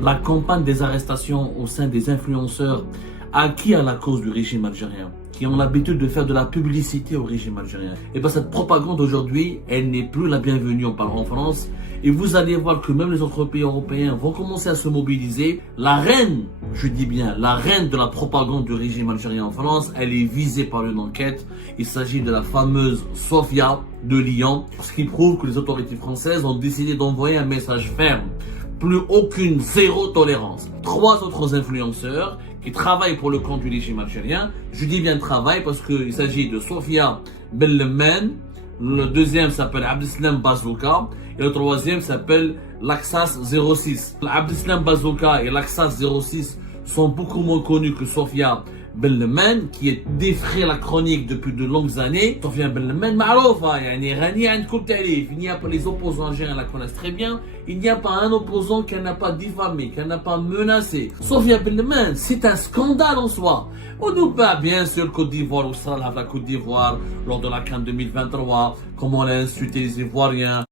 la campagne des arrestations au sein des influenceurs acquis à la cause du régime algérien, qui ont l'habitude de faire de la publicité au régime algérien. Et bien cette propagande aujourd'hui, elle n'est plus la bienvenue en France. Et vous allez voir que même les autres pays européens vont commencer à se mobiliser. La reine, je dis bien, la reine de la propagande du régime algérien en France, elle est visée par une enquête. Il s'agit de la fameuse Sofia de Lyon, ce qui prouve que les autorités françaises ont décidé d'envoyer un message ferme. Plus aucune, zéro tolérance. 3 autres influenceurs qui travaillent pour le compte du régime algérien. Je dis bien travail parce qu'il s'agit de Sofia Bellemen. Le deuxième s'appelle Abdeslam Bazouka. Et le troisième s'appelle Laxas 06. Abdeslam Bazouka et Laxas 06 sont beaucoup moins connus que Sofia Bellemen, qui est défrayé la chronique depuis de longues années. Sofia Bellemen, معروفة يعني غنية عن كل تعريف. Il n'y a pas, les opposants algériens la connaissent très bien. Il n'y a pas un opposant qu'elle n'a pas diffamé, qu'elle n'a pas menacé. Sofia Bellemen, c'est un scandale en soi. On nous parle bien sûr Côte d'Ivoire, où sera la Côte d'Ivoire lors de la CAN 2023, comment elle a insulté les Ivoiriens.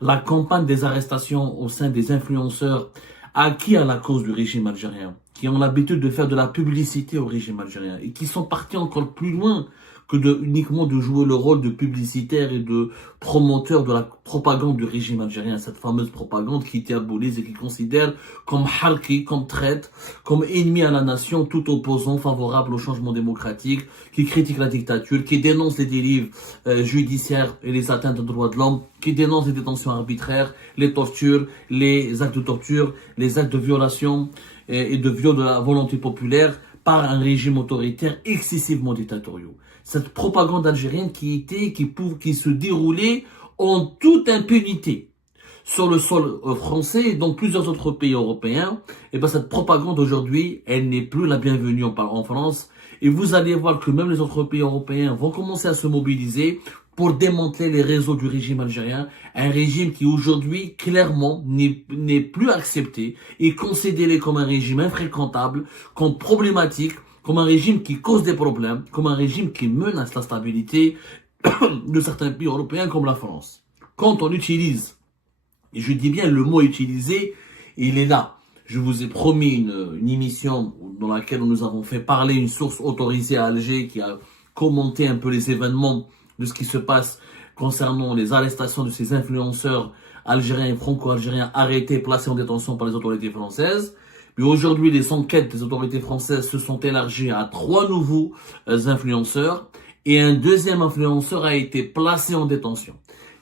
La campagne des arrestations au sein des influenceurs acquis à la cause du régime algérien, qui ont l'habitude de faire de la publicité au régime algérien et qui sont partis encore plus loin que uniquement de jouer le rôle de publicitaire et de promoteur de la propagande du régime algérien, cette fameuse propagande qui diabolise et qui considère comme harki, comme traite, comme ennemi à la nation, tout opposant favorable au changement démocratique, qui critique la dictature, qui dénonce les dérives judiciaires et les atteintes aux droits de l'homme, qui dénonce les détentions arbitraires, les tortures, les actes de torture, les actes de violation et de viol de la volonté populaire par un régime autoritaire excessivement dictatorial. Cette propagande algérienne qui se déroulait en toute impunité sur le sol français et dans plusieurs autres pays européens. Et bien cette propagande aujourd'hui, elle n'est plus la bienvenue en France. Et vous allez voir que même les autres pays européens vont commencer à se mobiliser pour démanteler les réseaux du régime algérien, un régime qui aujourd'hui clairement n'est plus accepté et considéré comme un régime infréquentable, comme problématique, comme un régime qui cause des problèmes, comme un régime qui menace la stabilité de certains pays européens comme la France. Quand on utilise, et je dis bien le mot utilisé, il est là. Je vous ai promis une émission dans laquelle nous avons fait parler une source autorisée à Alger qui a commenté un peu les événements de ce qui se passe concernant les arrestations de ces influenceurs algériens et franco-algériens arrêtés, placés en détention par les autorités françaises. Mais aujourd'hui, les enquêtes des autorités françaises se sont élargies à 3 nouveaux influenceurs et un deuxième influenceur a été placé en détention.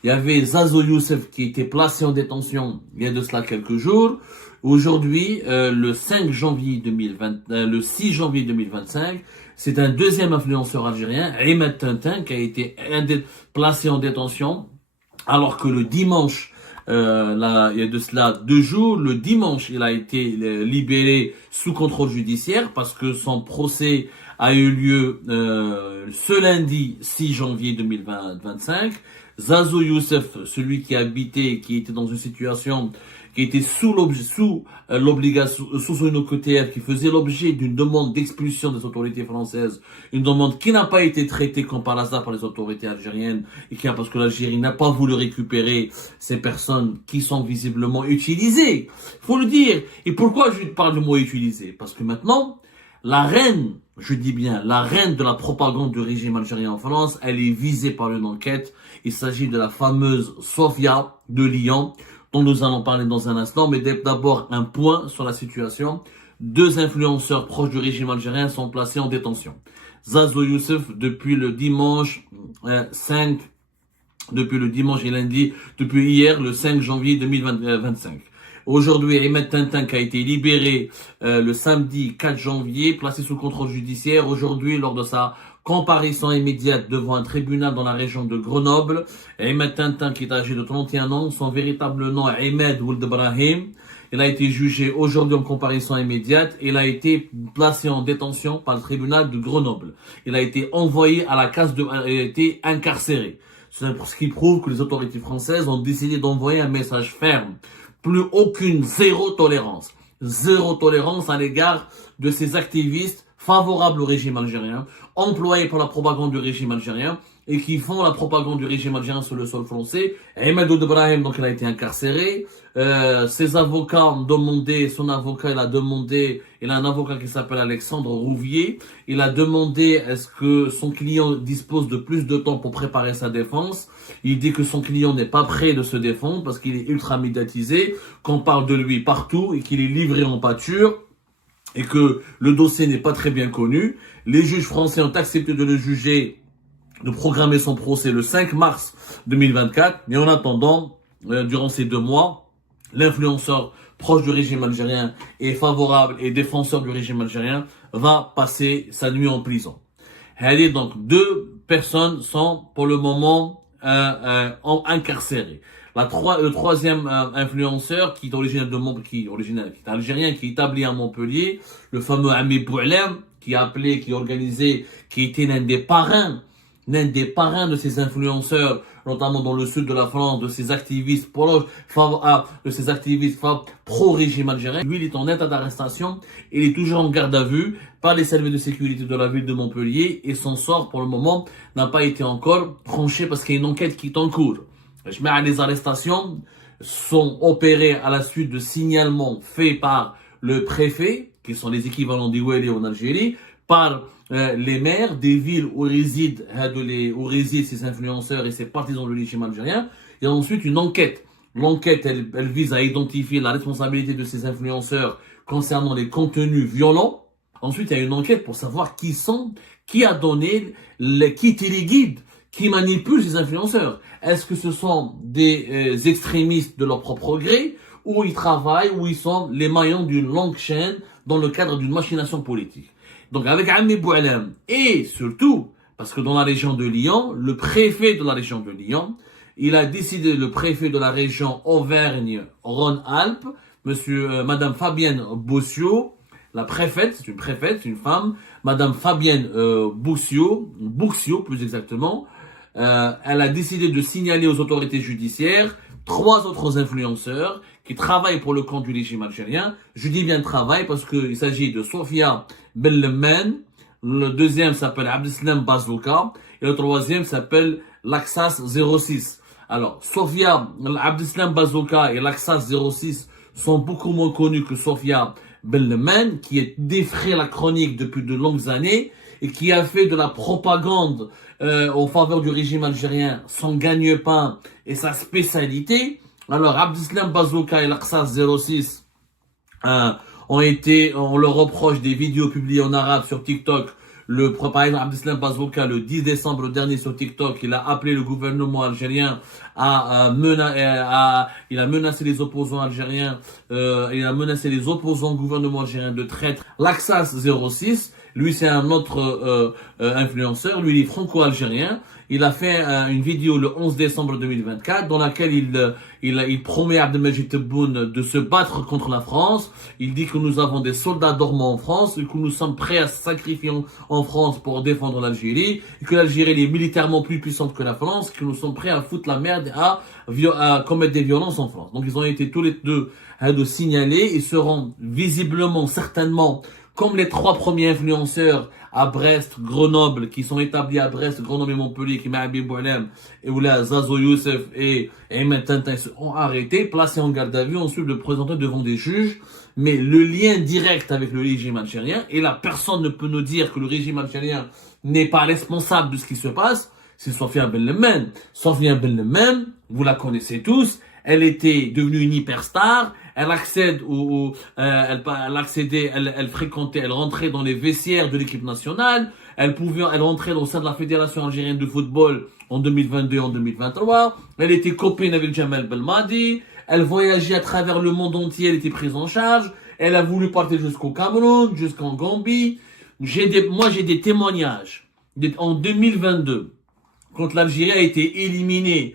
Il y avait Zazo Youssef qui était placé en détention il y a de cela quelques jours. Aujourd'hui, le 6 janvier 2025, c'est un deuxième influenceur algérien, Ahmed Tintin, qui a été placé en détention, alors que le dimanche, il y a de cela 2 jours, le dimanche, il a été libéré sous contrôle judiciaire parce que son procès a eu lieu ce lundi 6 janvier 2025. Zazo Youssef, celui qui habitait, qui était dans une situation, qui était sous l'obligation, sous une OQTF, qui faisait l'objet d'une demande d'expulsion des autorités françaises, une demande qui n'a pas été traitée comme par hasard par les autorités algériennes, et parce que l'Algérie n'a pas voulu récupérer ces personnes qui sont visiblement utilisées. Faut le dire. Et pourquoi je parle du mot utilisé? Parce que maintenant, la reine, je dis bien, la reine de la propagande du régime algérien en France, elle est visée par une enquête. Il s'agit de la fameuse Sofia de Lyon, dont nous allons parler dans un instant. Mais d'abord, un point sur la situation. 2 influenceurs proches du régime algérien sont placés en détention. Zazo Youssef, depuis le dimanche et lundi, depuis hier, le 5 janvier 2025. Aujourd'hui, Ahmed Tintin qui a été libéré le samedi 4 janvier, placé sous contrôle judiciaire. Aujourd'hui, lors de sa comparaison immédiate devant un tribunal dans la région de Grenoble, Ahmed Tintin, qui est âgé de 31 ans, son véritable nom est Ahmed Ould Brahim. Il a été jugé aujourd'hui en comparaison immédiate. Il a été placé en détention par le tribunal de Grenoble. Il a été envoyé à la case il a été incarcéré. C'est ce qui prouve que les autorités françaises ont décidé d'envoyer un message ferme. Plus aucune, zéro tolérance. Zéro tolérance à l'égard de ces activistes favorables au régime algérien, employés par la propagande du régime algérien et qui font la propagande du régime algérien sur le sol français. Ahmed Ould Brahim, donc, il a été incarcéré. Ses avocats ont demandé, son avocat, il a un avocat qui s'appelle Alexandre Rouvier. Il a demandé est-ce que son client dispose de plus de temps pour préparer sa défense. Il dit que son client n'est pas prêt de se défendre parce qu'il est ultra médiatisé, qu'on parle de lui partout et qu'il est livré en pâture et que le dossier n'est pas très bien connu. Les juges français ont accepté de le juger, de programmer son procès le 5 mars 2024. Mais en attendant, durant ces 2 mois, l'influenceur proche du régime algérien et favorable et défenseur du régime algérien va passer sa nuit en prison. Allez, donc 2 personnes sont pour le moment incarcérées. Le troisième influenceur qui est originaire de Montpellier, qui est algérien, qui est établi à Montpellier, le fameux Ami Boualem, qui était l'un des parrains de ces influenceurs, notamment dans le sud de la France, de ces activistes pro-régime algérien. Lui, il est en état d'arrestation, il est toujours en garde à vue par les services de sécurité de la ville de Montpellier et son sort, pour le moment, n'a pas été encore tranché parce qu'il y a une enquête qui est en cours. Les arrestations sont opérées à la suite de signalements faits par le préfet, qui sont les équivalents d'Iweli en Algérie, par les maires des villes où résident ces influenceurs et ces partisans du régime algérien. Il y a ensuite une enquête. L'enquête, elle vise à identifier la responsabilité de ces influenceurs concernant les contenus violents. Ensuite, il y a une enquête pour savoir qui était les guides, qui manipulent ces influenceurs. Est-ce que ce sont des extrémistes de leur propre gré, ou ils travaillent, ou ils sont les maillons d'une longue chaîne dans le cadre d'une machination politique? Donc avec Ami Boualem, et surtout, parce que dans la région de Lyon, le préfet de la région de Lyon, il a décidé, le préfet de la région Auvergne-Rhône-Alpes, madame Fabienne Boussiot, la préfète, c'est une femme, madame Fabienne Boussiot plus exactement, elle a décidé de signaler aux autorités judiciaires 3 autres influenceurs qui travaillent pour le compte du régime algérien. Je dis bien travail parce qu'il s'agit de Sofia Bellemen, le deuxième s'appelle Abdeslam Bazouka et le troisième s'appelle Laxas 06. Alors, Sofia Abdeslam Bazouka et Laxas 06 sont beaucoup moins connus que Sofia Bellemen, qui est défrayé la chronique depuis de longues années et qui a fait de la propagande en faveur du régime algérien son gagne-pain et sa spécialité. Alors, Abdeslam Bazouka et Laxas 06 on leur reproche des vidéos publiées en arabe sur TikTok. Par exemple, Abdeslam Bazouka, le 10 décembre dernier sur TikTok, il a appelé le gouvernement algérien il a menacé les opposants algériens, il a menacé les opposants au gouvernement algérien de traître. Laxas 06, lui c'est un autre influenceur, lui il est franco-algérien. Il a fait une vidéo le 11 décembre 2024 dans laquelle il promet à Abdelmajid Tebboune de se battre contre la France. Il dit que nous avons des soldats dormants en France et que nous sommes prêts à se sacrifier en France pour défendre l'Algérie et que l'Algérie est militairement plus puissante que la France, que nous sommes prêts à foutre la merde et à commettre des violences en France. Donc ils ont été tous les deux signalés et seront visiblement, certainement, comme les 3 premiers influenceurs à Brest, Grenoble, qui sont établis à Brest, Grenoble et Montpellier, qui Abi Boualem et Oula Zazo Youssef et Ahmed Tintin ont arrêté, placés en garde à vue, ensuite le présentés devant des juges. Mais le lien direct avec le régime algérien, et la personne ne peut nous dire que le régime algérien n'est pas responsable de ce qui se passe, c'est Sofia Bellemen. Sofia Bellemen, vous la connaissez tous, elle était devenue une hyperstar. Elle rentrait dans les vestiaires de l'équipe nationale. Elle rentrait au sein de la Fédération algérienne de football en 2022 et en 2023. Elle était copine avec Jamel Belmadi. Elle voyageait à travers le monde entier. Elle était prise en charge. Elle a voulu partir jusqu'au Cameroun, jusqu'en Gambie. J'ai des témoignages. En 2022, quand l'Algérie a été éliminée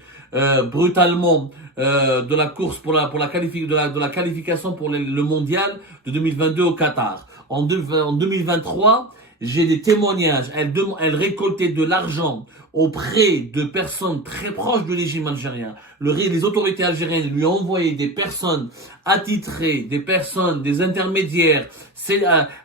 brutalement de la course pour la qualification pour le mondial de 2022 au Qatar. En 2023, j'ai des témoignages. Elle récoltait de l'argent auprès de personnes très proches du régime algérien. Les autorités algériennes lui ont envoyé des personnes attitrées, des intermédiaires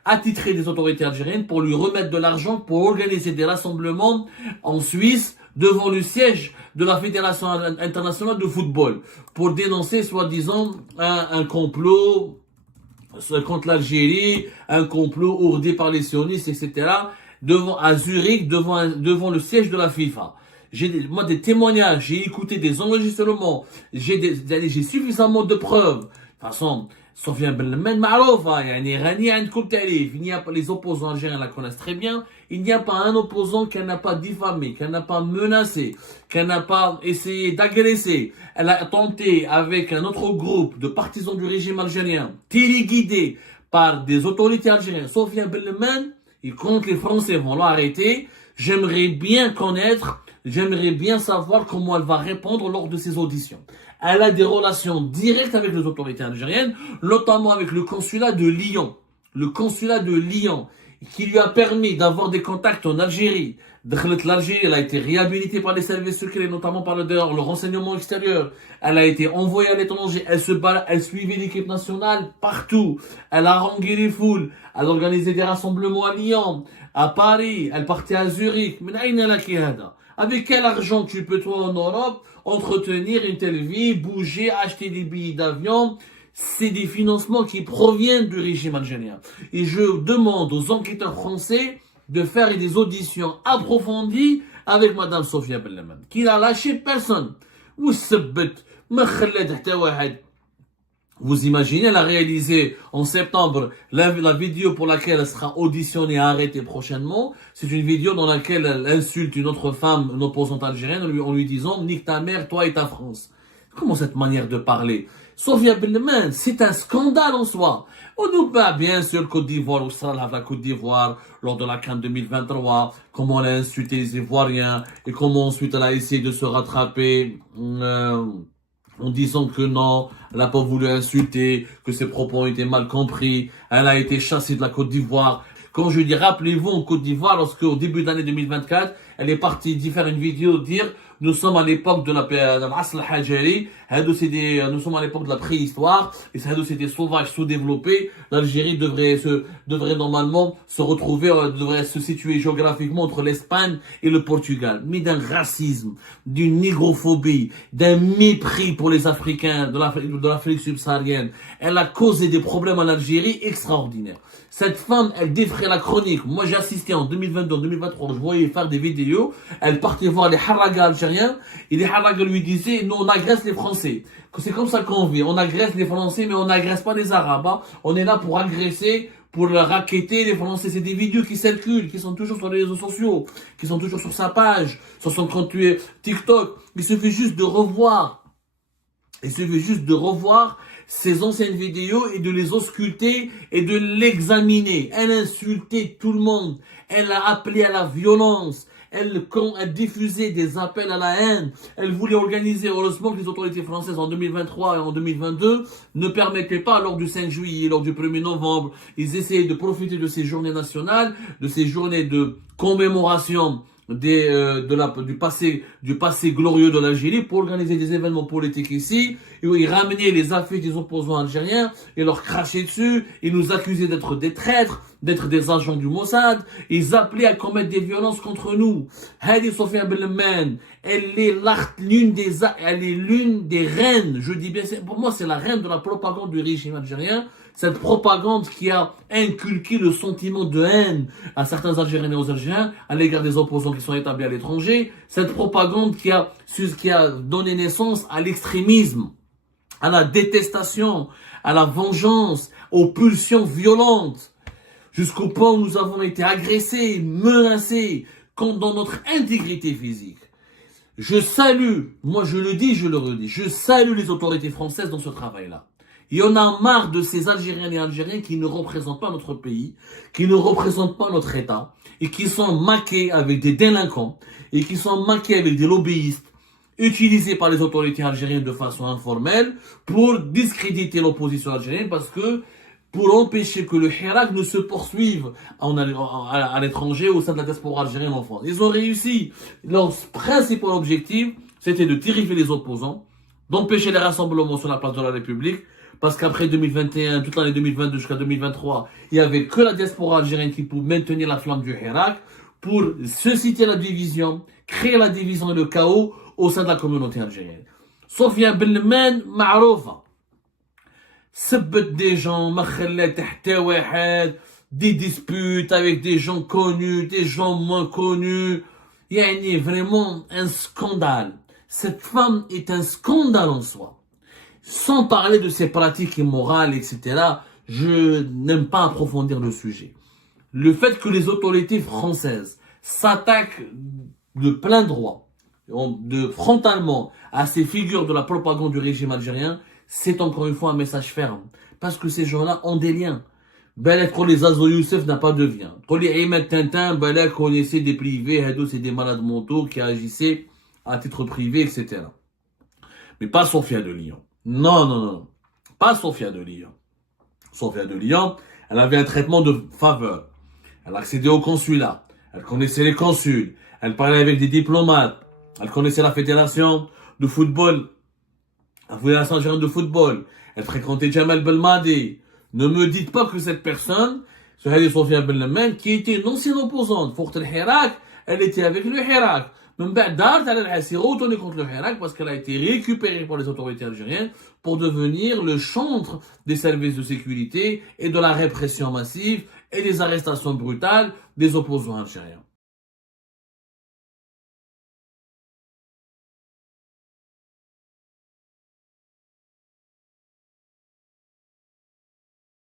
attitrés des autorités algériennes pour lui remettre de l'argent pour organiser des rassemblements en Suisse, devant le siège de la Fédération internationale de football pour dénoncer soi-disant un complot contre l'Algérie, un complot ourdé par les sionistes, etc. À Zurich, devant le siège de la FIFA. Moi, des témoignages, j'ai écouté des enregistrements, j'ai suffisamment de preuves. De toute façon, Sofiane Bellemen, معروفة, يعني غني عن كل تعريف. Il n'y a pas, les opposants algériens la connaissent très bien. Il n'y a pas un opposant qu'elle n'a pas diffamé, qu'elle n'a pas menacé, qu'elle n'a pas essayé d'agresser. Elle a tenté avec un autre groupe de partisans du régime algérien, téléguidés par des autorités algériennes. Sofiane Bellemen, il compte les Français vont l'arrêter. J'aimerais bien savoir comment elle va répondre lors de ses auditions. Elle a des relations directes avec les autorités algériennes, notamment avec le consulat de Lyon. Le consulat de Lyon, qui lui a permis d'avoir des contacts en Algérie. L'Algérie, elle a été réhabilitée par les services secrets, notamment par le renseignement extérieur. Elle a été envoyée à l'étranger. Elle suivait l'équipe nationale partout. Elle a harangué les foules. Elle organisait des rassemblements à Lyon, à Paris. Elle partait à Zurich. Avec quel argent tu peux, toi, en Europe, entretenir une telle vie, bouger, acheter des billets d'avion? C'est des financements qui proviennent du régime algérien. Et je demande aux enquêteurs français de faire des auditions approfondies avec Madame Sofiane Bellemen, qui n'a lâché personne. Vous imaginez, elle a réalisé en septembre la vidéo pour laquelle elle sera auditionnée et arrêtée prochainement. C'est une vidéo dans laquelle elle insulte une autre femme, une opposante algérienne, en lui disant « Nique ta mère, toi et ta France ». Comment cette manière de parler? Sofiane Bellemen, c'est un scandale en soi. On nous bat bien sûr Côte d'Ivoire, ou ça, la Côte d'Ivoire, lors de la CAN 2023, comment elle a insulté les Ivoiriens, et comment ensuite elle a essayé de se rattraper, en disant que non, elle n'a pas voulu insulter, que ses propos ont été mal compris, elle a été chassée de la Côte d'Ivoire. Quand je dis, rappelez-vous, en Côte d'Ivoire, lorsque au début de l'année 2024, elle est partie d'y faire une vidéo, dire, nous sommes à l'époque de l'Asl al-Hajari, nous sommes à l'époque de la préhistoire, et c'est des sauvages sous-développés. L'Algérie devrait normalement devrait se situer géographiquement entre l'Espagne et le Portugal. Mais d'un racisme, d'une négrophobie, d'un mépris pour les Africains de l'Afrique subsaharienne. Elle a causé des problèmes en Algérie extraordinaires. Cette femme, elle défrait la chronique. Moi, j'ai assisté en 2022, en 2023, je voyais faire des vidéos. Elle partait voir les haragas algériens, et les haragas lui disaient, nous, on agresse les Français. C'est comme ça qu'on vit. On agresse les Français, mais on n'agresse pas les Arabes. Hein. On est là pour agresser, pour racketter les Français. C'est des vidéos qui circulent, qui sont toujours sur les réseaux sociaux, qui sont toujours sur sa page, sur son compte TikTok. Il suffit juste de revoir. Ces anciennes vidéos et de les ausculter et de l'examiner. Elle insultait tout le monde. Elle a appelé à la violence. Elle diffusait des appels à la haine. Elle voulait organiser, heureusement que les autorités françaises en 2023 et en 2022 ne permettaient pas, lors du 5 juillet, lors du 1er novembre, ils essayaient de profiter de ces journées nationales, de ces journées de commémoration du passé glorieux de l'Algérie pour organiser des événements politiques ici, et où ils ramenaient les affaires des opposants algériens et leur crachaient dessus, ils nous accusaient d'être des traîtres, d'être des agents du Mossad, ils appelaient à commettre des violences contre nous. Hadi Sofiane Bellemen, elle est l'une des reines, je dis bien, pour moi c'est la reine de la propagande du régime algérien, cette propagande qui a inculqué le sentiment de haine à certains Algériens et aux Algériens à l'égard des opposants qui sont établis à l'étranger, cette propagande qui a donné naissance à l'extrémisme, à la détestation, à la vengeance, aux pulsions violentes, jusqu'au point où nous avons été agressés, menacés, dans notre intégrité physique. Je salue, moi je le dis, je le redis, je salue les autorités françaises dans ce travail-là. Il y en a marre de ces Algériens et Algériens qui ne représentent pas notre pays, qui ne représentent pas notre État, et qui sont maqués avec des délinquants, et qui sont maqués avec des lobbyistes, utilisés par les autorités algériennes de façon informelle, pour discréditer l'opposition algérienne, parce que pour empêcher que le Hirak ne se poursuive à l'étranger au sein de la diaspora algérienne en France. Ils ont réussi. Leur principal objectif, c'était de terrifier les opposants, d'empêcher les rassemblements sur la place de la République, parce qu'après 2021, toute l'année 2022 jusqu'à 2023, il n'y avait que la diaspora algérienne qui pouvait maintenir la flamme du Hirak. pour susciter la division, créer la division et le chaos au sein de la communauté algérienne. Sofiane Benlemen, معروفة. سبت des gens, ما خلات حتى واحد, des disputes avec des gens connus, des gens moins connus. يعني vraiment un scandale. Cette femme est un scandale en soi. Sans parler de ses pratiques immorales, etc., je n'aime pas approfondir le sujet. Le fait que les autorités françaises s'attaquent de plein droit, frontalement, à ces figures de la propagande du régime algérien, c'est encore une fois un message ferme. Parce que ces gens-là ont des liens. Balek, quand les Azo Youssef n'a pas de lien. Quand les Ahmed Tintin, Balek connaissait des privés, Hado, c'est des malades mentaux qui agissaient à titre privé, etc. Mais pas Sophia de Lyon. Non, non, non. Pas Sophia de Lyon. Sophia de Lyon, elle avait un traitement de faveur. Elle accédait au consulat. Elle connaissait les consuls. Elle parlait avec des diplomates. Elle connaissait la fédération de football. La fédération algérienne de football. Elle fréquentait Jamal Belmadi. Ne me dites pas que cette personne, Sophia Benlemen, qui était une ancienne opposante, pour le Hirak, elle était avec le Hirak. Même Dart, elle s'est retournée contre le Hirak parce qu'elle a été récupérée par les autorités algériennes pour devenir le chantre des services de sécurité et de la répression massive et des arrestations brutales des opposants algériens.